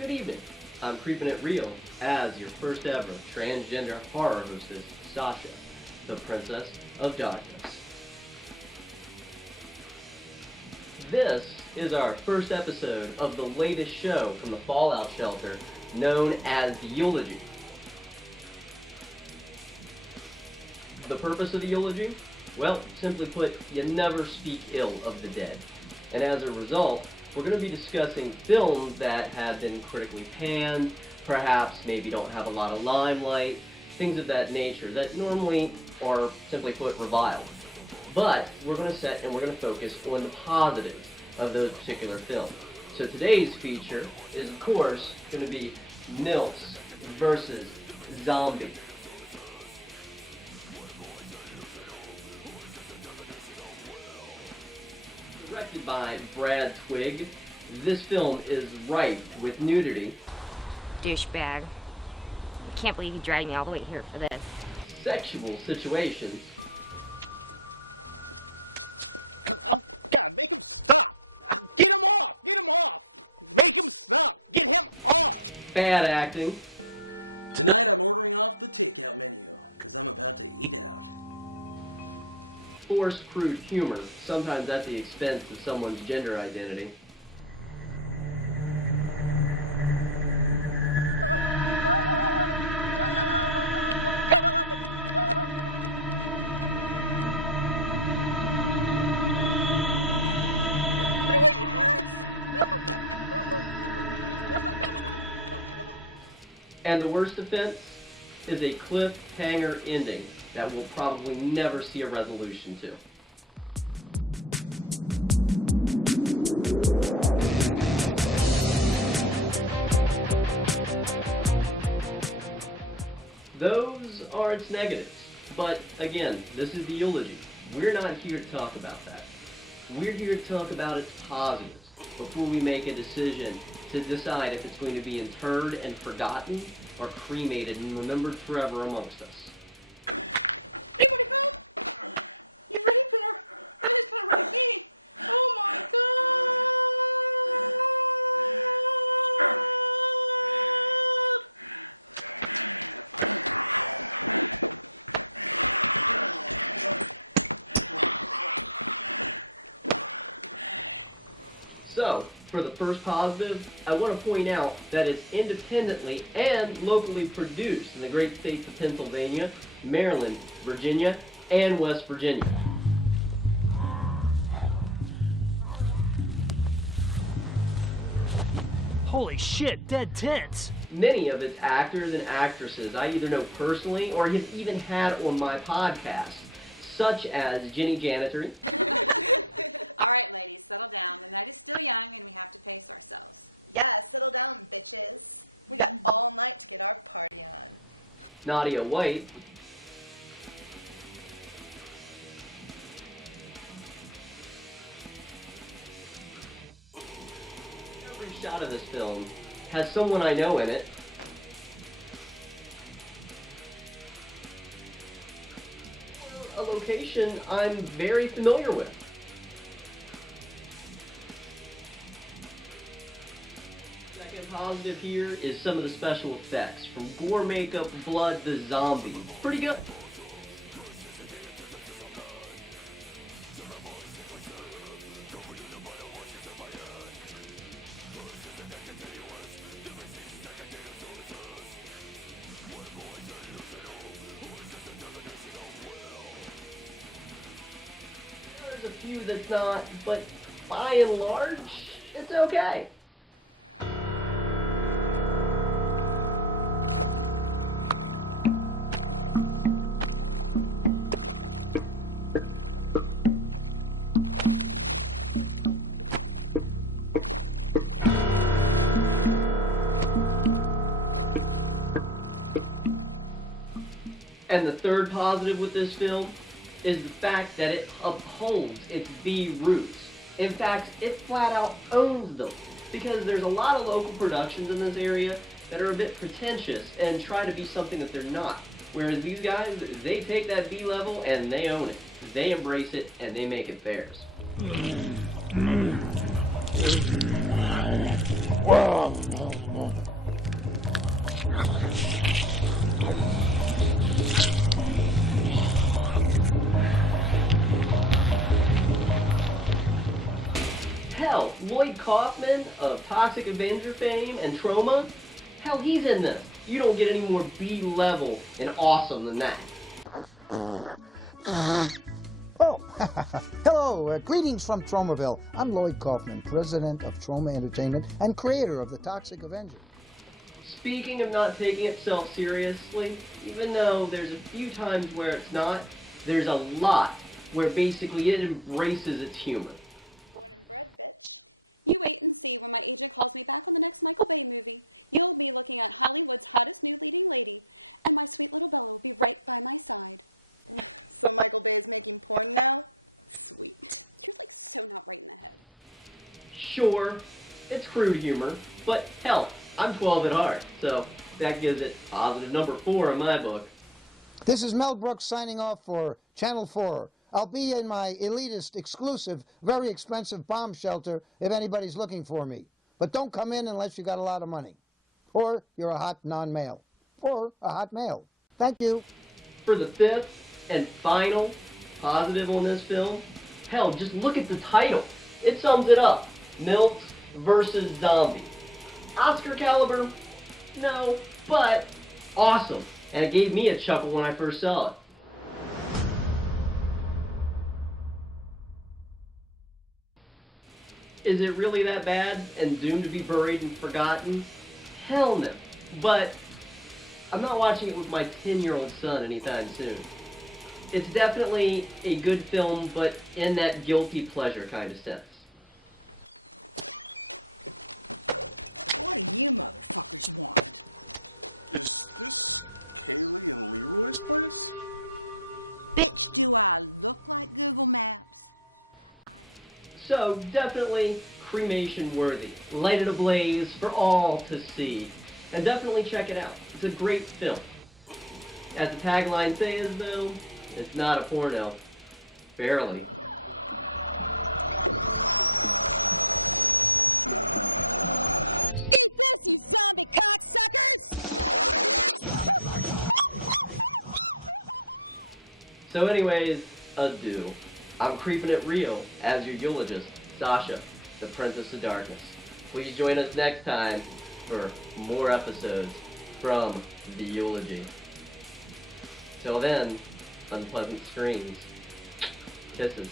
Good evening. I'm Creepin' It Real as your first ever transgender horror hostess, Sasha, the Princess of Darkness. This is our first episode of the latest show from the Fallout shelter known as Eulogy. The purpose of the Eulogy? Well, simply put, you never speak ill of the dead. And as a result, we're going to be discussing films that have been critically panned, perhaps maybe don't have a lot of limelight, things of that nature that normally are, simply put, reviled. But we're going to focus on the positives of those particular films. So today's feature is, of course, going to be MILFs versus Zombie. Directed by Brad Twigg, this film is rife with nudity. Douchebag. I can't believe you dragged me all the way here for this. Sexual situations. Bad acting. Forced crude humor, sometimes at the expense of someone's gender identity. And the worst offense is a cliffhanger ending that we'll probably never see a resolution to. Those are its negatives. But again, this is the Eulogy. We're not here to talk about that. We're here to talk about its positives before we make a decision to decide if it's going to be interred and forgotten or cremated and remembered forever amongst us. So, for the first positive, I want to point out that it's independently and locally produced in the great states of Pennsylvania, Maryland, Virginia, and West Virginia. Holy shit, dead tits! Many of its actors and actresses I either know personally or have even had on my podcast, such as Jenny Janitary, Nadia White, every shot of this film has someone I know in it. A location I'm very familiar with. Second positive here is some of the special effects, from gore makeup, blood, to zombie. Pretty good. There's a few that's not, but by and large, it's okay. And the third positive with this film is the fact that it upholds its B roots. In fact, it flat out owns them, because there's a lot of local productions in this area that are a bit pretentious and try to be something that they're not. Whereas these guys, they take that B level and they own it. They embrace it and they make it theirs. Hell, Lloyd Kaufman of Toxic Avenger fame and Trauma, hell, he's in this. You don't get any more B-level and awesome than that. Oh, hello, greetings from Tromaville. I'm Lloyd Kaufman, president of Troma Entertainment and creator of the Toxic Avenger. Speaking of not taking itself seriously, even though there's a few times where it's not, there's a lot where basically it embraces its humor. Sure, it's crude humor, but hell, I'm 12 at heart, so that gives it positive number 4 in my book. This is Mel Brooks signing off for Channel 4. I'll be in my elitist, exclusive, very expensive bomb shelter if anybody's looking for me. But don't come in unless you got a lot of money. Or you're a hot non-male. Or a hot male. Thank you. For the 5th and final positive on this film, hell, just look at the title. It sums it up. MILFs versus Zombie. Oscar caliber? No, but awesome. And it gave me a chuckle when I first saw it. Is it really that bad and doomed to be buried and forgotten? Hell no. But I'm not watching it with my 10-year-old son anytime soon. It's definitely a good film, but in that guilty pleasure kind of sense. So, definitely cremation worthy. Light it ablaze for all to see. And definitely check it out. It's a great film. As the tagline says, though, it's not a porno. Barely. So anyways, adieu. I'm creeping it real as your eulogist, Sasha, the Princess of Darkness. Please join us next time for more episodes from the Eulogy. Till then, unpleasant screams. Kisses.